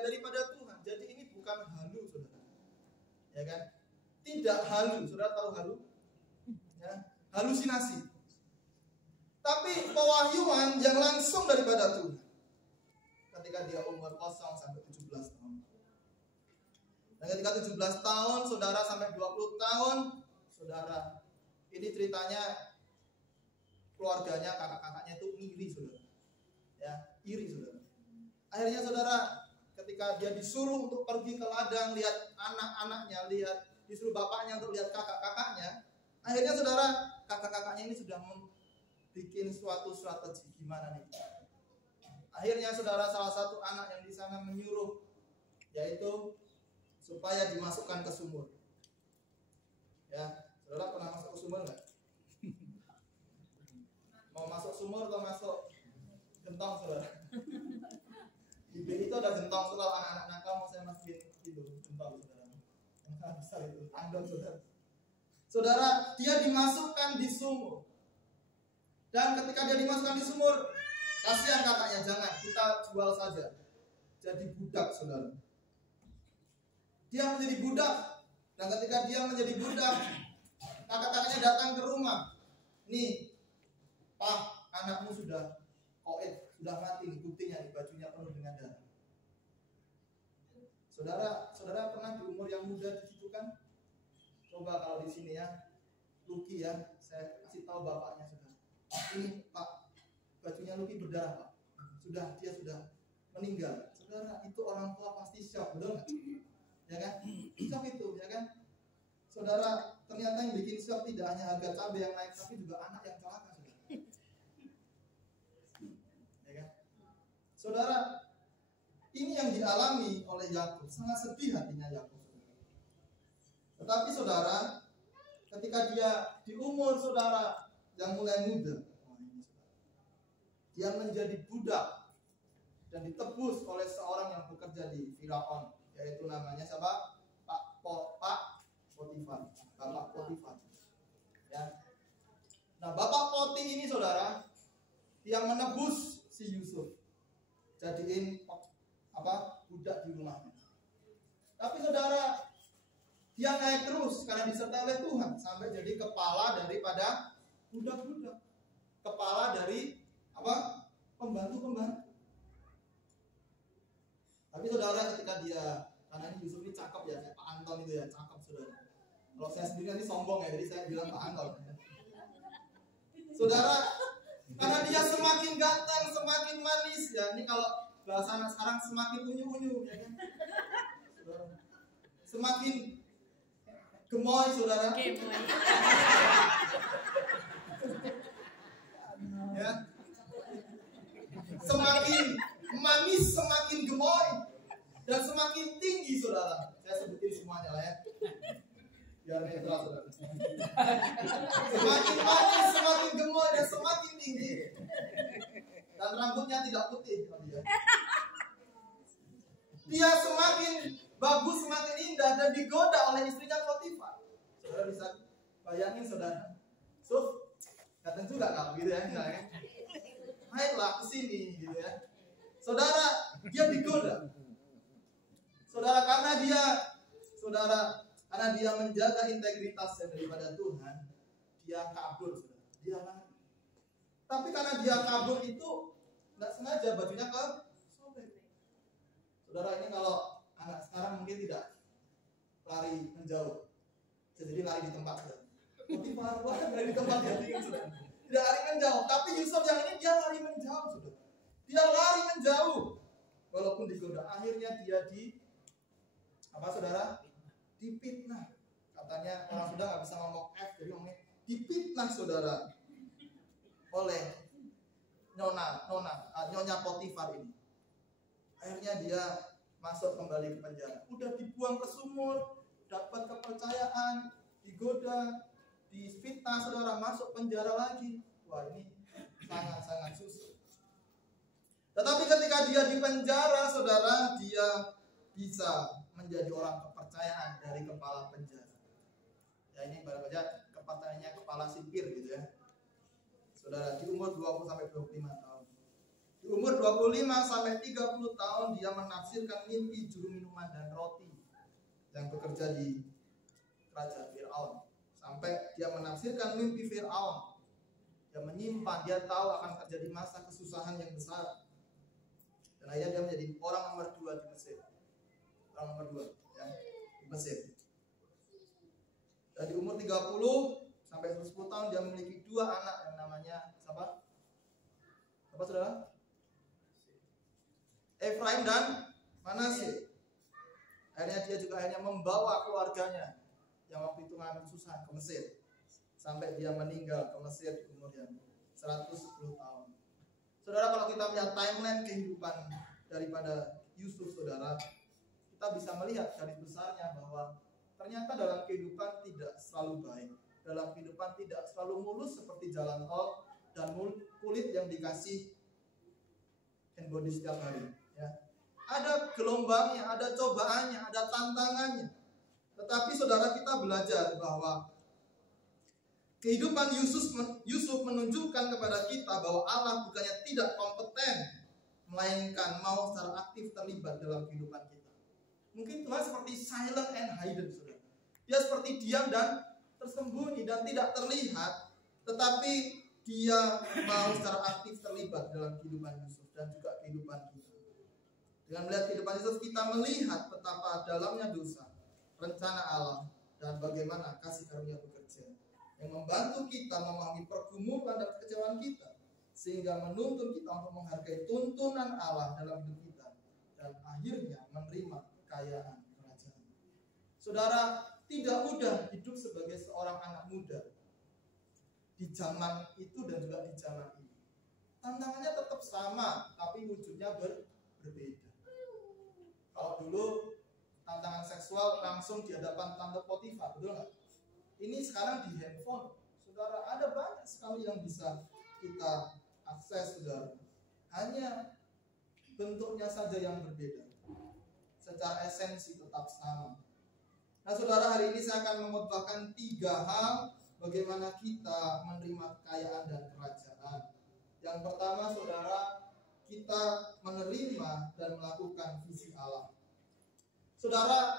daripada Tuhan. Jadi ini bukan halu, saudara. Ya kan? Tidak halu. Saudara tahu halu? Ya, halusinasi. Tapi pewahyuan yang langsung daripada Tuhan. Ketika dia umur 0 sampai 17 tahun. Dan ketika 17 tahun, saudara sampai 20 tahun, saudara, ini ceritanya keluarganya, kakak-kakaknya itu iri, saudara. Ya, iri, saudara. Akhirnya saudara, ketika dia disuruh untuk pergi ke ladang, lihat anak-anaknya, disuruh bapaknya untuk lihat kakak-kakaknya, akhirnya saudara, kakak-kakaknya ini sudah bikin suatu strategi gimana nih. Akhirnya saudara, salah satu anak yang di sana menyuruh, yaitu supaya dimasukkan ke sumur. Ya, saudara pernah masuk ke sumur nggak? Mau masuk sumur atau masuk gentong, saudara? Di BI itu ada gentong, kalau anak-anak nakal mau saya masukin itu gentong, saudara. Yang besar itu, andong, saudara. Saudara, dia dimasukkan di sumur. Dan ketika dia dimasukkan di sumur, kasihan kakaknya, jangan, kita jual saja. Jadi budak, saudara. Dia menjadi budak. Dan ketika dia menjadi budak, kakak-kakaknya datang ke rumah. Nih, Pak, anakmu sudah koed, sudah mati, buktinya nih, bajunya penuh dengan darah. Saudara pernah di umur yang muda gitu kan? Coba kalau di sini ya, Luki ya, saya kasih tahu bapaknya sudah. Ini Pak, bajunya Luki berdarah Pak. Dia sudah meninggal. Saudara, itu orang tua pasti shock, betul nggak? Ya kan? Shock itu, ya kan? Saudara, ternyata yang bikin shock tidak hanya harga cabai yang naik, tapi juga anak yang celaka, saudara. Ya kan? Saudara, ini yang dialami oleh Yakub, sangat sedih hatinya Yakub. Tetapi saudara, ketika dia di umur saudara yang mulai muda, dia menjadi budak dan ditebus oleh seorang yang bekerja di Firaun, yaitu namanya siapa? Pak Potifar, Bapak Potifar. Ya. Nah, Bapak Poti ini saudara, yang menebus si Yusuf, jadiin budak di rumahnya. Tapi saudara, dia naik terus karena disertai oleh Tuhan sampai jadi kepala daripada budak-budak, kepala dari pembantu-pembantu. Tapi saudara, ketika dia, karena ini Yusuf ini cakep ya, Pak Anton itu ya, cakep saudara. Kalau saya sendiri nanti sombong ya, jadi saya bilang Pak Anton. Saudara, karena dia semakin ganteng, semakin manis ya. Ini kalau bahasa anak sekarang semakin unyu-unyu ya kan. Saudara, semakin gemoy saudara. Ya. Semakin manis, semakin gemoy dan semakin tinggi saudara. Saya sebutin semuanya lah ya. Biar netral saudara. Semakin manis, semakin gemoy dan semakin tinggi. Dan rambutnya tidak putih kalau dia. Dia semakin bagus, semakin indah dan digoda oleh istrinya Potifar. Saudara bisa bayangin saudara. Datang juga kamu gitu ya, misalnya. Naiklah ke sini gitu ya. Saudara, dia digoda. Saudara, karena dia menjaga integritasnya daripada Tuhan, dia kabur, saudara. Dia lari. Tapi karena dia kabur itu nggak sengaja bajunya ke sobek. Saudara, ini kalau anak sekarang mungkin tidak lari menjauh, jadi lari di tempat. Potifar lari di tempat yang tinggi, saudara. Tidak lari menjauh, tapi Yusuf yang ini dia lari menjauh, saudara. Dia lari menjauh, walaupun digoda. Akhirnya dia saudara? Dipitnah. Katanya orang sudah nggak bisa ngomong F, jadi ngomongnya dipitnah, saudara, oleh nyonya Potifar ini. Akhirnya dia masuk kembali ke penjara. Udah dibuang ke sumur, dapat kepercayaan, digoda, difitnah, saudara, masuk penjara lagi. Wah, ini sangat-sangat susah. Tetapi ketika dia di penjara, saudara, dia bisa menjadi orang kepercayaan dari kepala penjara. Ya, ini baru saja kepercayaannya kepala sipir gitu ya. Saudara, di umur 20 sampai 25 tahun. Di umur 25 sampai 30 tahun dia menafsirkan mimpi juru minuman dan roti yang bekerja di kerajaan Fir'aun. Sampai dia menafsirkan mimpi Fir'aun. Dia menyimpan, dia tahu akan terjadi masa kesusahan yang besar. Dan akhirnya dia menjadi orang nomor 2 di Mesir. Orang nomor 2 ya, di Mesir. Dan di umur 30 sampai 10 tahun dia memiliki 2 anak yang namanya siapa? Apa saudara? Efraim dan Manasye. Akhirnya dia juga membawa keluarganya yang waktu itu mengalami kesusahan ke Mesir. Sampai dia meninggal ke Mesir di umur yang 110 tahun. Saudara, kalau kita melihat timeline kehidupan daripada Yusuf, saudara, kita bisa melihat garis besarnya bahwa ternyata dalam kehidupan tidak selalu baik. Dalam kehidupan tidak selalu mulus seperti jalan tol dan kulit yang dikasih handbody setiap hari. Ya. Ada gelombangnya, ada cobaannya, ada tantangannya. Tetapi saudara, kita belajar bahwa kehidupan Yusuf menunjukkan kepada kita bahwa Allah bukannya tidak kompeten, melainkan mau secara aktif terlibat dalam kehidupan kita. Mungkin Tuhan seperti silent and hidden, saudara. Dia seperti diam dan tersembunyi dan tidak terlihat, tetapi dia mau secara aktif terlibat dalam kehidupan Yusuf dan juga kehidupan kita. Dengan melihat kehidupan Yusuf, kita melihat betapa dalamnya dosa, rencana Allah, dan bagaimana kasih karunia bekerja yang membantu kita memahami pergumulan dan kekecewaan kita, sehingga menuntun kita untuk menghargai tuntunan Allah dalam hidup kita dan akhirnya menerima kekayaan kerajaan. Saudara, tidak mudah hidup sebagai seorang anak muda di zaman itu dan juga di zaman ini. Tantangannya tetap sama, tapi wujudnya berbeda. Kalau dulu tantangan seksual langsung di hadapan Tante Potifar, betul nggak? Ini sekarang di handphone, saudara, ada banyak sekali yang bisa kita akses, saudara. Hanya bentuknya saja yang berbeda. Secara esensi tetap sama. Nah, saudara, hari ini saya akan mengutbahkan 3 hal bagaimana kita menerima kekayaan dan kerajaan. Yang pertama, saudara, kita menerima dan melakukan visi Allah. Saudara,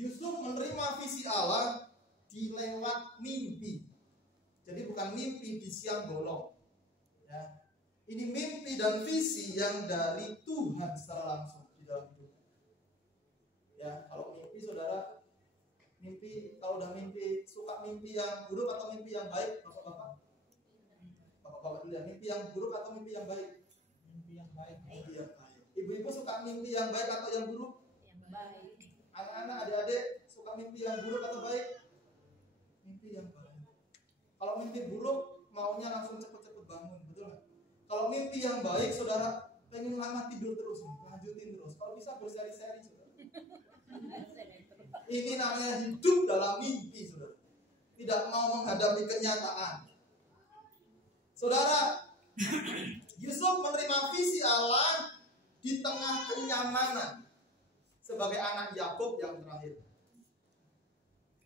Yusuf menerima visi Allah di lewat mimpi. Jadi bukan mimpi di siang bolong. Ya. Ini mimpi dan visi yang dari Tuhan secara langsung di dalam hidup. Ya, kalau mimpi, saudara, mimpi, kalau udah mimpi, suka mimpi yang buruk atau mimpi yang baik, bapak-bapak? Bapak-bapak dulu ya, mimpi yang buruk atau mimpi yang baik? Mimpi yang baik. Mimpi yang baik. Ibu-ibu suka mimpi yang baik atau yang buruk? Yang baik. Anak-anak, adik-adik suka mimpi yang buruk atau baik? Mimpi yang baik. Kalau mimpi buruk, maunya langsung cepet-cepet bangun, betul nggak? Kalau mimpi yang baik, saudara, pengen lama tidur terus, lanjutin terus. Kalau bisa berseri-seri, saudara. Ini namanya hidup dalam mimpi, saudara. Tidak mau menghadapi kenyataan. Saudara, Yusuf menerima visi Allah di tengah kenyamanan sebagai anak Yakub yang terakhir.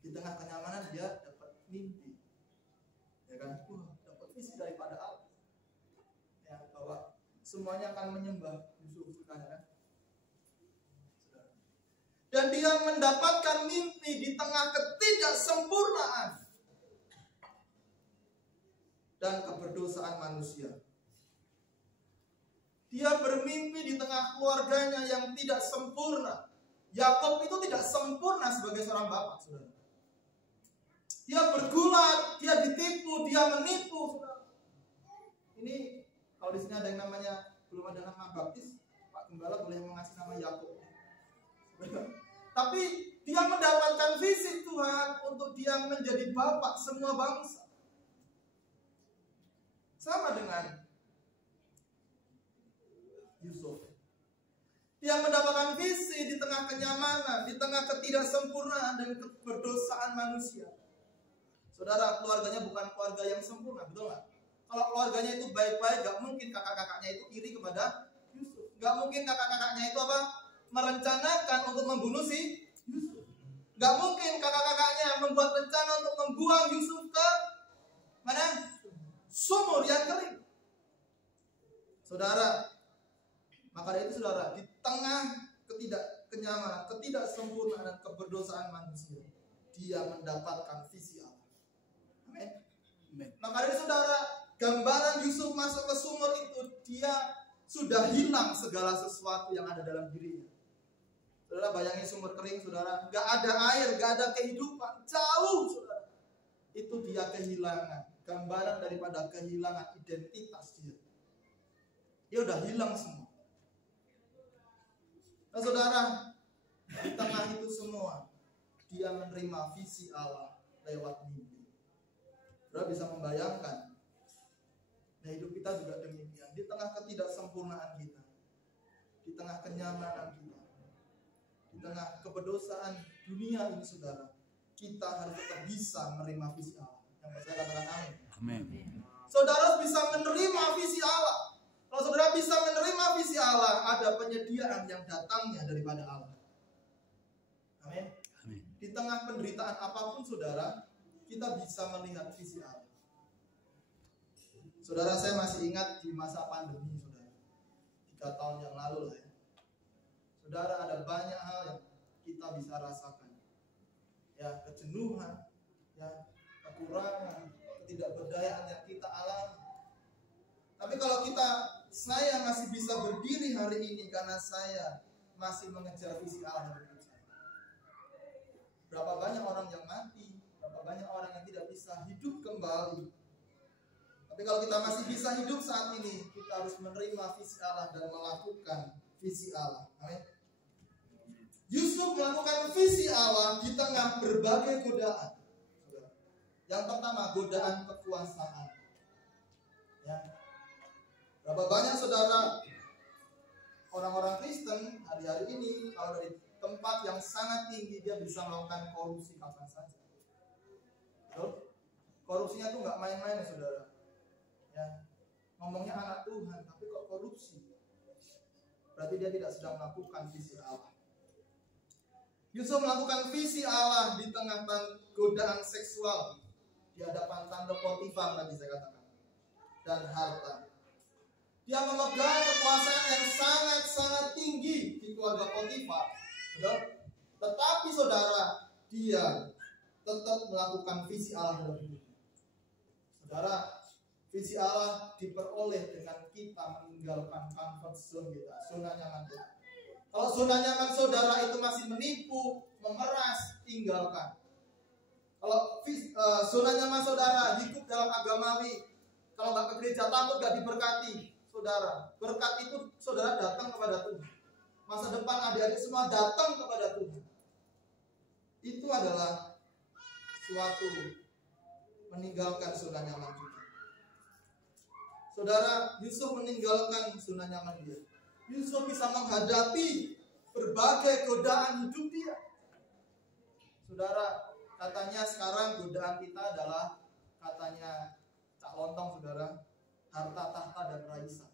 Di tengah kenyamanan dia dapat mimpi, ya kan? Dapat visi daripada Allah, ya, bahwa semuanya akan menyembah Yusuf, kan? Dan dia mendapatkan mimpi di tengah ketidaksempurnaan dan keberdosaan manusia. Dia bermimpi di tengah keluarganya yang tidak sempurna. Yakub itu tidak sempurna sebagai seorang bapak, saudara. Dia bergulat, dia ditipu, dia menipu, saudara. Ini kalau di sini ada yang namanya, belum ada nama baptis, Pak Gembala boleh mengasih nama Yakub. Tapi dia mendapatkan visi Tuhan untuk dia menjadi bapak semua bangsa. Sama dengan Yusuf. Dia mendapatkan visi di tengah kenyamanan, di tengah ketidaksempurnaan dan keberdosaan manusia. Saudara, keluarganya bukan keluarga yang sempurna, betul nggak? Kalau keluarganya itu baik-baik, gak mungkin kakak-kakaknya itu iri kepada Yusuf. Gak mungkin kakak-kakaknya itu apa? Merencanakan untuk membunuh si Yusuf. Gak mungkin kakak-kakaknya membuat rencana untuk membuang Yusuf ke mana? Sumur yang kering. Saudara, maka dari itu saudara, di tengah ketidakkenyamanan, ketidaksempurnaan dan keberdosaan manusia, dia mendapatkan visi Allah. Amin. Maka dari saudara, gambaran Yusuf masuk ke sumur itu, dia sudah hilang segala sesuatu yang ada dalam dirinya. Saudara bayangin sumur kering, saudara, gak ada air, gak ada kehidupan, jauh, saudara. Itu dia kehilangan, gambaran daripada kehilangan identitas dia. Dia udah hilang semua. Nah saudara, di tengah itu semua, dia menerima visi Allah lewat mimpi. Saudara bisa membayangkan, nah hidup kita juga demikian. Di tengah ketidaksempurnaan kita, di tengah kenyamanan kita, di tengah keberdosaan dunia ini saudara, kita harus tetap bisa menerima visi Allah. Yang percaya katakan amin. Amin. Saudara bisa menerima visi Allah. Kalau saudara bisa menerima visi Allah, ada penyediaan yang datangnya daripada Allah. Amin. Amin. Di tengah penderitaan apapun saudara, kita bisa melihat visi Allah. Saudara, saya masih ingat di masa pandemi saudara, 3 tahun yang lalu lah ya. Saudara, ada banyak hal yang kita bisa rasakan. Ya, kejenuhan, ya, kekurangan, ketidakberdayaan yang kita alami. Tapi kalau saya masih bisa berdiri hari ini karena saya masih mengejar visi Allah dalam hidup saya. Berapa banyak orang yang mati, berapa banyak orang yang tidak bisa hidup kembali. Tapi kalau kita masih bisa hidup saat ini, kita harus menerima visi Allah dan melakukan visi Allah. Amin. Yusuf melakukan visi Allah di tengah berbagai godaan. Yang pertama, godaan kekuasaan. Ya. Berapa banyak saudara orang-orang Kristen hari-hari ini kalau dari tempat yang sangat tinggi dia bisa melakukan korupsi kapan saja. Betul? Korupsinya tuh nggak main-main ya saudara. Ya, ngomongnya anak Tuhan tapi kok korupsi. Berarti dia tidak sedang melakukan visi Allah. Yusuf melakukan visi Allah di tengah godaan seksual di hadapan tante Potifar tadi saya katakan, dan harta. Dia memegang kekuasaan yang sangat-sangat tinggi di keluarga Potifar. Betul? Tetapi saudara, dia tetap melakukan visi Allah dalam hidupnya. Saudara, visi Allah diperoleh dengan kita meninggalkan comfort zone kita, zona nyaman kita. Kalau zona nyaman saudara itu masih menipu, memeras, tinggalkan. Kalau zona nyaman saudara hidup dalam agamawi, kalau nggak ke gereja takut nggak diberkati, saudara. Berkat itu saudara datang kepada Tuhan. Masa depan adik-adik semua datang kepada Tuhan. Itu adalah suatu meninggalkan zona nyaman juga. Saudara, Yusuf meninggalkan zona nyaman dia. Yusuf bisa menghadapi berbagai godaan hidup dia. Saudara, katanya sekarang godaan kita adalah katanya Cak Lontong, saudara, harta, tahta, dan raisa.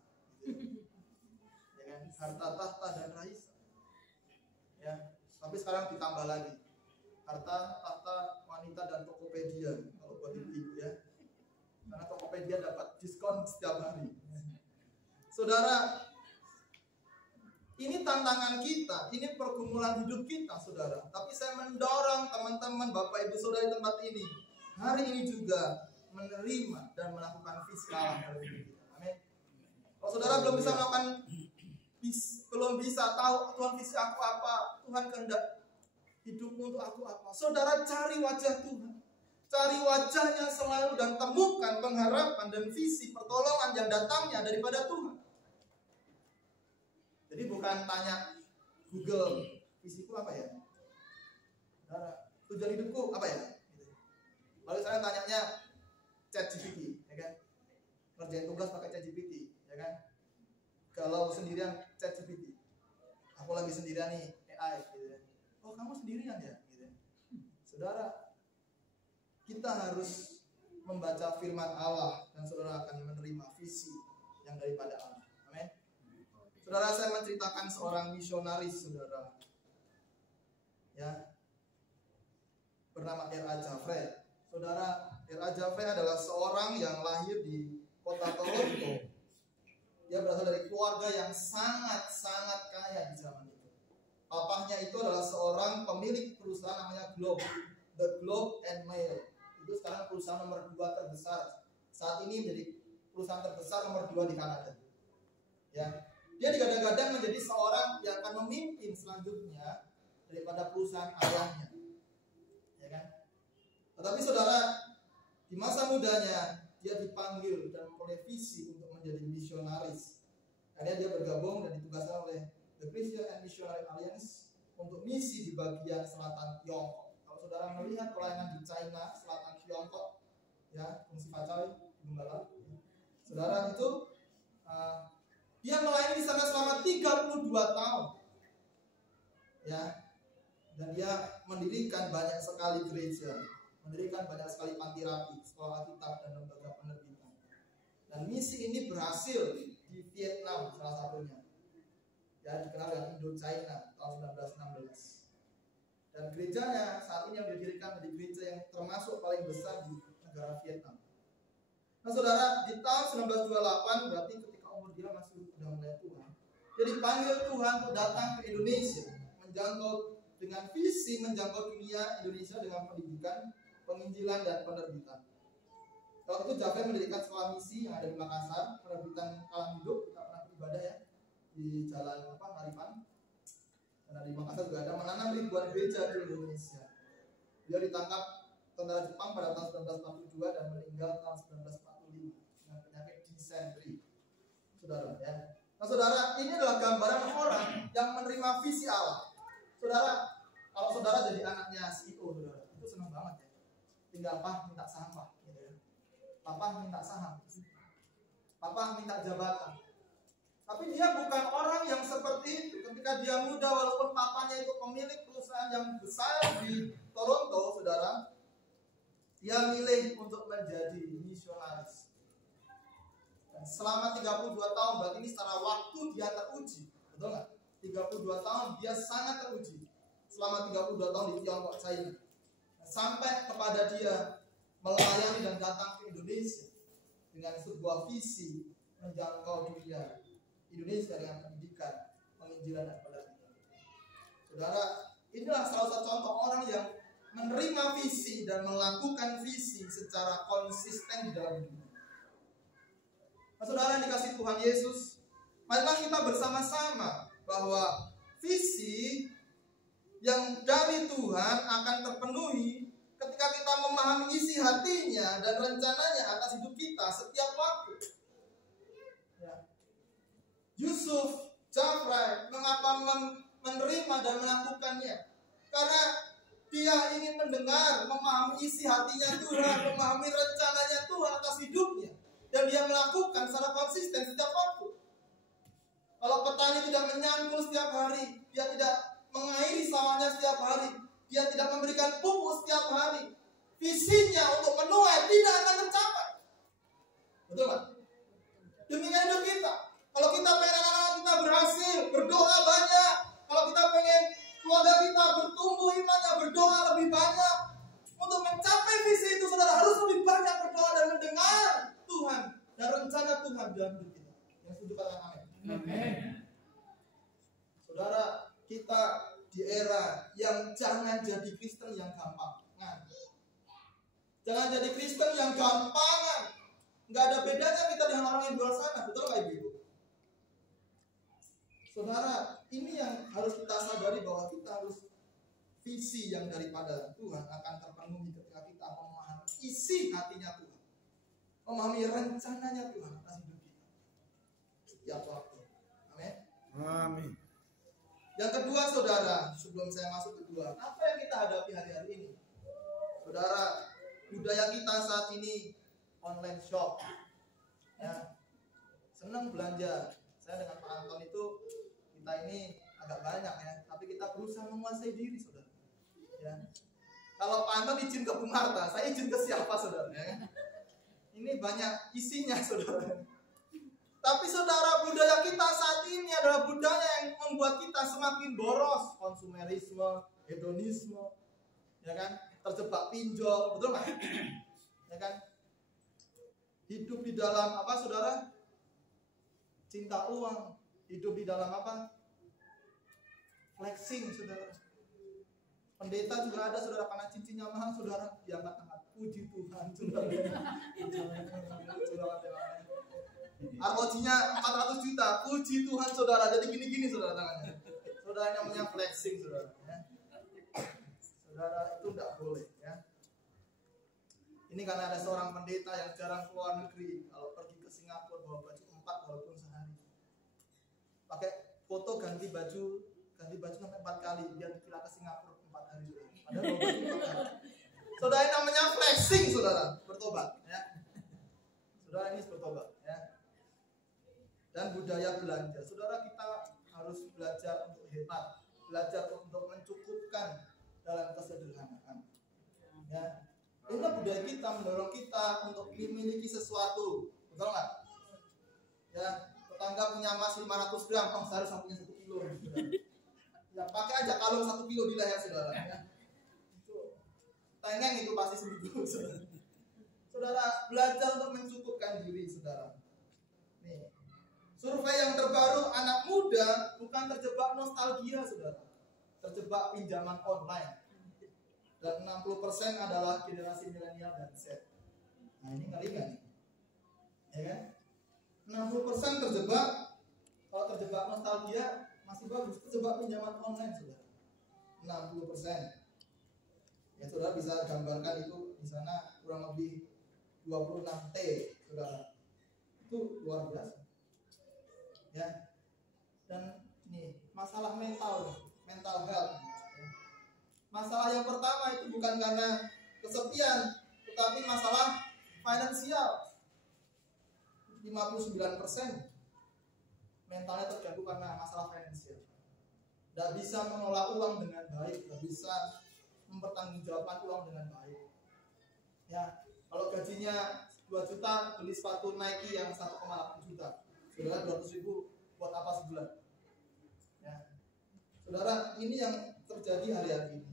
Ya kan? Harta, tahta, dan raisa. Ya, tapi sekarang ditambah lagi. Harta, tahta, wanita, dan Tokopedia. Kalau buat ibu-ibu ya. Karena Tokopedia dapat diskon setiap hari. Saudara, ini tantangan kita, ini pergumulan hidup kita, saudara. Tapi saya mendorong teman-teman, bapak ibu saudara di tempat ini, hari ini juga menerima dan melakukan visi Allah dalam hidup kita. Amin. Kalau saudara belum bisa melakukan, belum bisa tahu Tuhan visi aku apa, Tuhan kehendak hidupmu untuk aku apa, saudara cari wajah Tuhan. Cari wajahnya selalu dan temukan pengharapan dan visi pertolongan yang datangnya daripada Tuhan. Jadi bukan tanya Google, visiku apa ya? Saudara, tujuan hidupku apa ya? Gitu. Lalu saya tanyanya ChatGPT, ya kan? Ngerjain tugas pakai ChatGPT, ya kan? Kalau sendirian ChatGPT, aku lagi sendirian nih AI, gitu ya. Oh kamu sendirian ya? Gitu. Saudara, kita harus membaca firman Allah dan saudara akan menerima visi yang daripada Allah. Amin. Saudara, saya menceritakan seorang misionaris, saudara, ya, bernama R.A. Jafre. Saudara, R.A. Jafre adalah seorang yang lahir di kota Toronto Dia berasal dari keluarga yang sangat-sangat kaya di zaman itu. Papahnya itu adalah seorang pemilik perusahaan namanya Globe, The Globe and Mail. Itu sekarang perusahaan nomor 2 terbesar. Saat ini menjadi perusahaan terbesar nomor 2 di Kanada. Ya, dia digadang-gadang menjadi seorang yang akan memimpin selanjutnya daripada perusahaan ayahnya. Ya kan? Tetapi saudara, di masa mudanya dia dipanggil dan memperoleh visi untuk menjadi misionaris. Akhirnya dia bergabung dan ditugaskan oleh The Christian and Missionary Alliance untuk misi di bagian selatan Tiongkok. Kalau saudara melihat pelayanan di China, selatan Tiongkok, ya, fungsi Pacai, Gembala, saudara itu dia melayani di sana selama 32 tahun. Ya. Dan dia mendirikan banyak sekali gereja, mendirikan banyak sekali panti rapi, sekolah Alkitab dan lembaga penerbitan. Dan misi ini berhasil di Vietnam salah satunya. Ya, dikenal dengan Indochina tahun 1916. Dan gerejanya saat ini yang didirikan menjadi gereja yang termasuk paling besar di negara Vietnam. Nah saudara, di tahun 1928 berarti ketika umur dia masih sudah mulai tua, dia dipanggil Tuhan untuk datang ke Indonesia, menjangkau dengan visi menjangkau dunia Indonesia dengan pendidikan, penginjilan dan penerbitan. Waktu itu Jaffe mendirikan sekolah misi yang ada di Makassar, penerbitan Kalam Hidup, kita pernah beribadah ya di jalan Naripan. Dan di Makassar juga ada, menanam ribuan gereja di Indonesia. Dia ditangkap tentara Jepang pada tahun 1942 dan meninggal tahun 1945 dengan penyakit disentri. Saudara ya. Nah saudara, ini adalah gambaran orang yang menerima visi Allah. Saudara, kalau saudara jadi anaknya CEO, saudara, itu senang banget ya. Tinggal Pak minta saham Pak, gitu ya. Papa minta saham, Papa minta jabatan. Tapi dia bukan orang yang seperti itu. Ketika dia muda, walaupun papanya itu pemilik perusahaan yang besar di Toronto, saudara, dia milih untuk menjadi misionaris. Dan selama 32 tahun, berarti ini secara waktu dia teruji, betul nggak? 32 tahun dia sangat teruji. Selama 32 tahun di Tiongkok, China, sampai kepada dia melayani dan datang ke Indonesia dengan sebuah visi menjangkau dunia Indonesia dengan pendidikan, penginjilan dan penerbitan. Saudara, inilah salah satu contoh orang yang menerima visi dan melakukan visi secara konsisten di dalam hidup. Nah, saudara yang dikasih Tuhan Yesus, marilah kita bersama-sama bahwa visi yang dari Tuhan akan terpenuhi ketika kita memahami isi hatinya dan rencananya atas hidup kita setiap waktu. Ya. Yusuf, Jafrai, mengapa menerima dan melakukannya? Karena dia ingin mendengar, memahami isi hatinya Tuhan, memahami rencananya Tuhan atas hidupnya. Dan dia melakukan secara konsisten setiap waktu. Kalau petani tidak menyangkul setiap hari, dia tidak mengairi sawahnya setiap hari, dia tidak memberikan pupuk setiap hari, visinya untuk menuai tidak akan tercapai. Betul kan? Demikian hidup kita. Kalau kita pengen anak-anak kita berhasil, berdoa banyak. Kalau kita pengen keluarga kita bertumbuh imannya, berdoa lebih banyak. Untuk mencapai visi itu, saudara harus lebih banyak berdoa dan mendengar Tuhan dan rencana Tuhan dalam hidup kita. Yang setuju katakan amin. Amin. Saudara, kita di era yang jangan jadi Kristen yang gampang. Jangan jadi Kristen yang gampangan. Nggak ada bedanya kita dengan orang yang di luar sana, betul nggak ibu? Saudara, ini yang harus kita sadari bahwa kita harus visi yang daripada Tuhan akan terpenuhi ketika kita memahami isi hatinya Tuhan, memahami rencananya Tuhan atas hidup kita setiap waktu. Amin. Amin. Yang kedua, saudara, sebelum saya masuk kedua, apa yang kita hadapi hari-hari ini? Saudara, budaya kita saat ini online shop, ya, senang belanja. Saya dengan Pak Anton itu kita ini agak banyak ya, tapi kita berusaha menguasai diri, saudara. Ya. Kalau Pak Anton izin ke Bu Marta, saya izin ke siapa, saudara? Ya. Ini banyak isinya, saudara. Tapi saudara, budaya kita saat ini adalah budaya yang membuat kita semakin boros, konsumerisme, hedonisme, ya kan? Terjebak pinjol, betul nggak? Ya kan? Hidup di dalam apa, saudara? cinta uang, hidup di dalam apa? Flexing, saudara. Pendeta juga ada, saudara, karena cincinnya mahal, saudara, diangkat-angkat. Puji Tuhan, saudara. Arlojinya 400 juta, puji Tuhan, saudara. Jadi gini-gini, saudara, tangannya. Saudara, namanya flexing, saudara. Ya. Saudara, itu tidak boleh, ya. Ini karena ada seorang pendeta yang jarang keluar negeri. Kalau pergi ke Singapura bawa baju 4 walaupun sehari. Pakai foto ganti baju sampai 4 kali biar dikira ke Singapura 4 hari juga. Padahal bawa baju 4 hari. Saudara, ini namanya flexing, saudara. Bertobat, ya. Saudara, ini bertobat, ya. Dan budaya belanja. Saudara, kita harus belajar untuk hemat, belajar untuk mencukupkan dalam kesederhanaan. Ya. Ini budaya kita mendorong kita untuk memiliki sesuatu, betul nggak? Ya, tetangga punya emas 500 gram, kamu harus punya 1 kilo. Ya, pakai aja kalung 1 kilo di leher, saudara. Ya. Itu tengeng itu pasti seminggu, saudara. Saudara, belajar untuk mencukupkan diri, saudara. Nih, survei yang terbaru, anak muda bukan terjebak nostalgia, saudara, terjebak pinjaman online. Dan 60% adalah generasi milenial dan Z. Nah, ini ngeri kan? Ya kan? 60% terjebak, kalau terjebak nostalgia masih bagus, terjebak pinjaman online, saudara. 60%. Ya, saudara bisa gambarkan itu di sana kurang lebih 26T, saudara. Itu luar biasa. Ya. Dan ini masalah mental health. Masalah yang pertama itu bukan karena kesepian, tetapi masalah finansial. 59% mentalnya terganggu karena masalah finansial. Tidak bisa mengelola uang dengan baik, tidak bisa mempertanggungjawabkan uang dengan baik. Ya, kalau gajinya 2 juta beli sepatu Nike yang 1,8 juta, saudara 200.000 buat apa sebulan? Ya, saudara, ini yang terjadi hari-hari ini.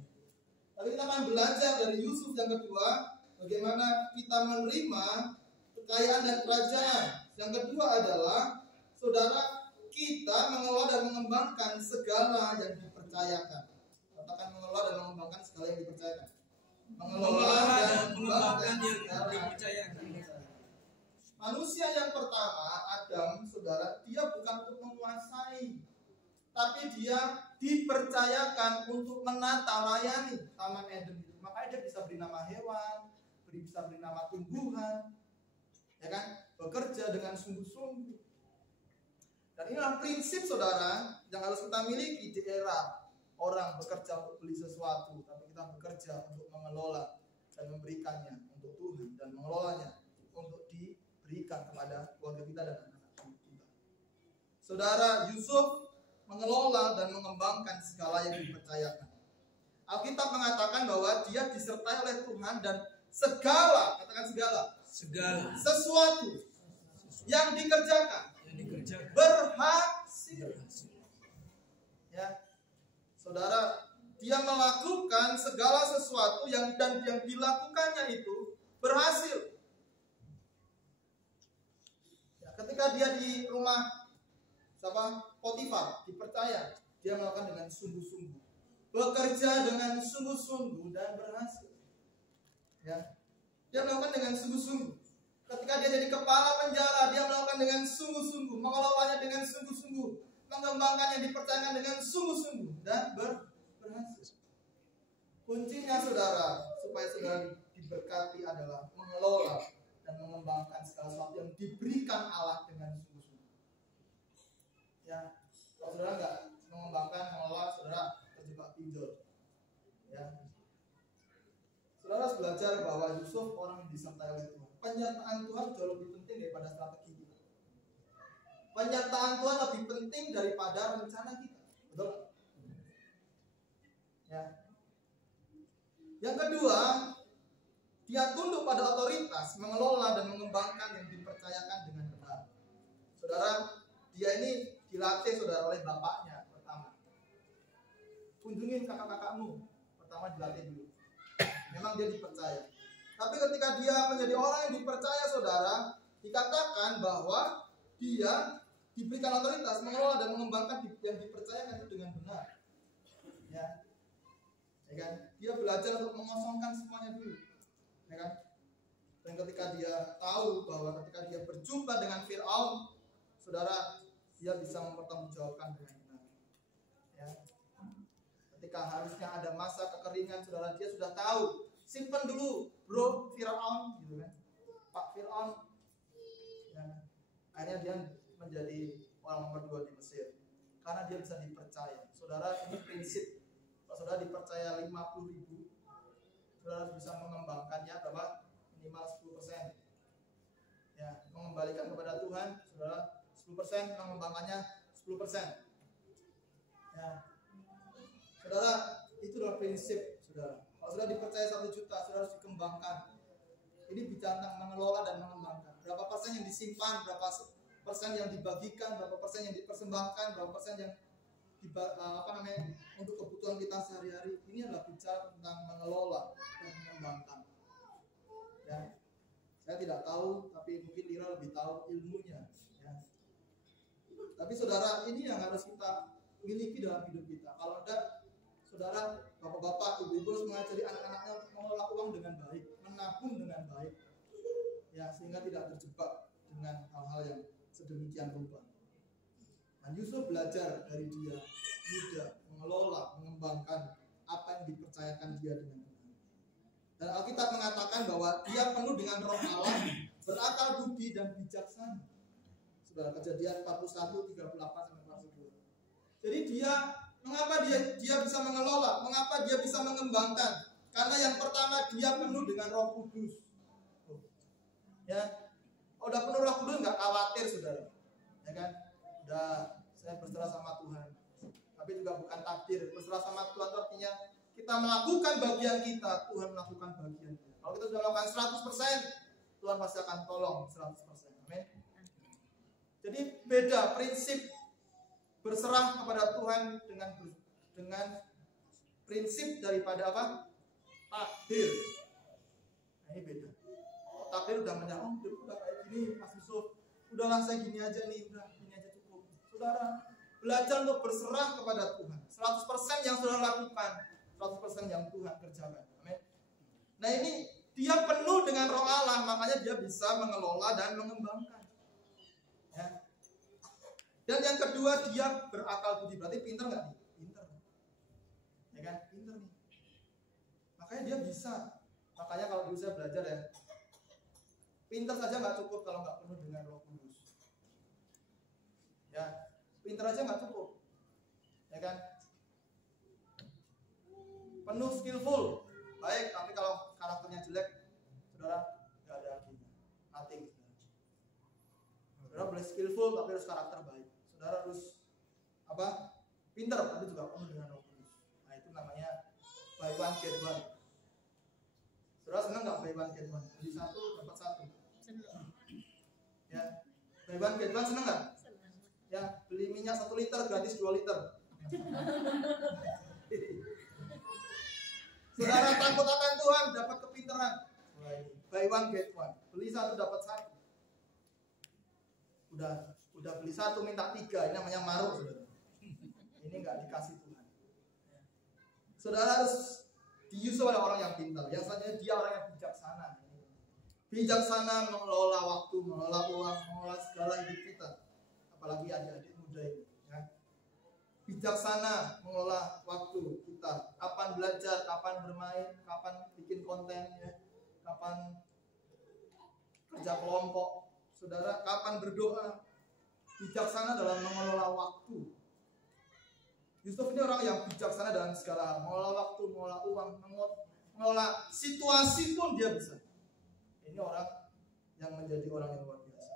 Tapi kita akan belajar dari Yusuf yang kedua, bagaimana kita menerima kekayaan dan kerajaan. Yang kedua adalah, saudara, kita mengelola dan mengembangkan segala yang dipercayakan. Katakan mengelola dan mengembangkan segala yang dipercayakan. Mengelola dan mengembangkan yang dipercayakan. Manusia yang pertama, Adam, saudara, dia bukan untuk menguasai, tapi dia dipercayakan untuk menata, layani Taman Eden. Makanya dia bisa beri nama hewan, bisa beri nama tumbuhan, ya kan? Bekerja dengan sungguh-sungguh. Dan inilah prinsip, saudara, yang harus kita miliki di era orang bekerja untuk beli sesuatu, tapi kita bekerja untuk mengelola dan memberikannya untuk Tuhan dan mengelolanya untuk diberikan kepada keluarga kita dan anak-anak kita. Saudara, Yusuf mengelola dan mengembangkan segala yang dipercayakan. Alkitab mengatakan bahwa dia disertai oleh Tuhan dan segala, katakan segala, sesuatu yang dikerjakan berhasil. Ya, saudara, dia melakukan segala sesuatu yang dilakukannya itu berhasil. Ya, ketika dia di rumah Potifar, dipercaya, dia melakukan dengan sungguh-sungguh, bekerja dengan sungguh-sungguh dan berhasil. Ya, dia melakukan dengan sungguh-sungguh. Ketika dia jadi kepala penjara, dia melakukan dengan sungguh-sungguh, mengelolanya dengan sungguh-sungguh, mengembangkannya dipercayakan dengan sungguh-sungguh dan berhasil. Kuncinya, saudara, supaya saudara diberkati adalah mengelola dan mengembangkan segala sesuatu yang diberikan Allah dengan sungguh-sungguh. Ya, kalau saudara nggak mengembangkan, mengelola, saudara terjebak pinjol. Ya, saudara harus belajar bahwa Yusuf orang yang disertai oleh Tuhan. Penyertaan Tuhan jauh lebih penting daripada strategi kita. Penyertaan Tuhan lebih penting daripada rencana kita. Betul? Ya. Yang kedua, dia tunduk pada otoritas, mengelola dan mengembangkan yang dipercayakan dengan benar. Saudara, dia ini dilatih, saudara, oleh bapaknya pertama. Kunjungin kakak-kakakmu, pertama dilatih dulu. Memang dia dipercaya. Tapi ketika dia menjadi orang yang dipercaya, saudara, dikatakan bahwa dia diberikan otoritas mengelola dan mengembangkan yang dipercayakan itu dengan benar. Ya kan? Dia belajar untuk mengosongkan semuanya dulu. Ya kan? Dan ketika dia tahu bahwa ketika dia berjumpa dengan Fir'aun, saudara, dia bisa mempertanggungjawabkan dengan benar. Ya. Ketika harusnya ada masa kekeringan, saudara, dia sudah tahu. Simpan dulu, bro, Fir'aun, gitu kan? Pak Fir'aun. Ya. Akhirnya dia menjadi orang nomor 2 di Mesir. Karena dia bisa dipercaya. Saudara, ini prinsip. Kalau saudara dipercaya 50.000, saudara bisa mengembangkannya berapa? Minimal 10%. Ya, mengembalikan kepada Tuhan, saudara, 10%, mengembangkannya 10%. Ya. Saudara, itu adalah prinsip, saudara. Kalau saudara dipercaya 1 juta, saudara harus dikembangkan. Ini bicara tentang mengelola dan mengembangkan. Berapa persen yang disimpan, berapa persen yang dibagikan, berapa persen yang dipersembahkan, berapa persen yang untuk kebutuhan kita sehari-hari. Ini adalah bicara tentang mengelola dan mengembangkan. Ya. Saya tidak tahu, tapi mungkin Lira lebih tahu ilmunya. Ya. Tapi saudara, ini yang harus kita miliki dalam hidup kita. Kalau enggak, saudara, bapak-bapak, ibu-ibu harus mengajari anak-anaknya untuk mengelola uang dengan baik, menabung dengan baik, ya, sehingga tidak terjebak dengan hal-hal yang sedemikian rupa. Dan Yusuf belajar dari dia muda mengelola, mengembangkan apa yang dipercayakan dia dengan benar. Dan Alkitab mengatakan bahwa dia penuh dengan roh Allah, berakal budi dan bijaksana. Saudara, Kejadian 41:38-42. Jadi mengapa dia bisa mengelola? Mengapa dia bisa mengembangkan? Karena yang pertama, dia penuh dengan Roh Kudus. Ya, udah penuh Roh Kudus nggak khawatir, saudara. Ya kan? Udah, saya berserah sama Tuhan. Tapi juga bukan takdir. Berserah sama Tuhan itu artinya kita melakukan bagian kita, Tuhan melakukan bagian kita. Kalau kita sudah melakukan 100%, Tuhan pasti akan tolong 100%. Amin. Jadi beda prinsip berserah kepada Tuhan dengan prinsip daripada apa? Takdir. Nah, ini beda. Takdir udah menyerang, udah kayak gini, Mas Yusuf. Udahlah saya gini aja nih, udah gini aja cukup. Saudara, belajar untuk berserah kepada Tuhan. 100% yang saudara lakukan, 100% yang Tuhan kerjakan. Amin. Nah, ini dia penuh dengan Roh Allah, makanya dia bisa mengelola dan mengembangkan. Ya. Dan yang kedua, dia berakal budi. Berarti pinter nggak nih? Pinter. Ya kan? Pinter nih. Makanya dia bisa. Makanya kalau dulu saya belajar ya, pinter saja nggak cukup kalau nggak penuh dengan Roh Kudus. Ya, pinter aja nggak cukup. Ya kan? Penuh skillful, baik, tapi kalau karakternya jelek, saudara nggak ada artinya. Nothing. Saudara boleh skillful tapi harus karakter baik. Saudara harus apa? Pinter tapi juga penuh dengan Roh Kudus. Nah, itu namanya buy one get one. Saudara senang nggak buy one get one? Beli 1 dapat 1. Senang. Ya, buy one get one senang nggak? Senang. Ya, beli minyak 1 liter gratis 2 liter. Saudara takut akan Tuhan, dapat kepinteran. Buy one get one. Beli 1 dapat 1. Udah beli 1 minta 3, ini namanya maruk, saudara. Ini nggak dikasih Tuhan. Saudara harus Yusuf adalah orang yang pintar. Yang selanjutnya dia orang yang bijaksana. Bijaksana mengelola waktu, mengelola uang, mengelola segala hidup kita. Apalagi adik-adik muda ini. Ya. Bijaksana mengelola waktu kita. Kapan belajar, kapan bermain, kapan bikin konten, ya. Kapan kerja kelompok. Saudara, kapan berdoa. Bijaksana dalam mengelola waktu. Yusuf ini orang yang bijaksana dalam segala hal. Mengelola waktu, mengelola uang, mengelola situasi pun dia bisa. Ini orang yang menjadi orang yang luar biasa.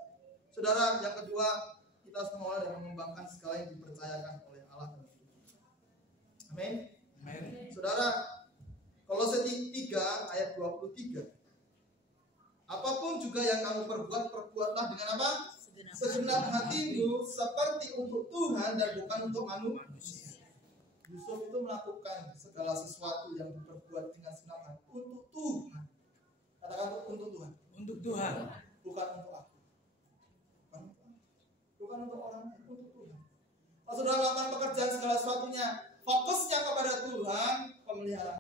Saudara, yang kedua, kita harus mengelola dan mengembangkan segala yang dipercayakan oleh Allah dalam hidup kita. Amin. Amin. Saudara, Kolose 3 ayat 23. Apapun juga yang kamu perbuat, perbuatlah dengan apa? Segenap hatimu, seperti untuk Tuhan dan bukan untuk manusia. Yusuf itu melakukan segala sesuatu yang diperbuat dengan segenap hati untuk Tuhan. Katakan untuk Tuhan. Untuk Tuhan. Bukan untuk aku. Bukan bukan untuk orang lain, untuk Tuhan. Kalau saudara melakukan pekerjaan segala sesuatunya, fokusnya kepada Tuhan, pemeliharaan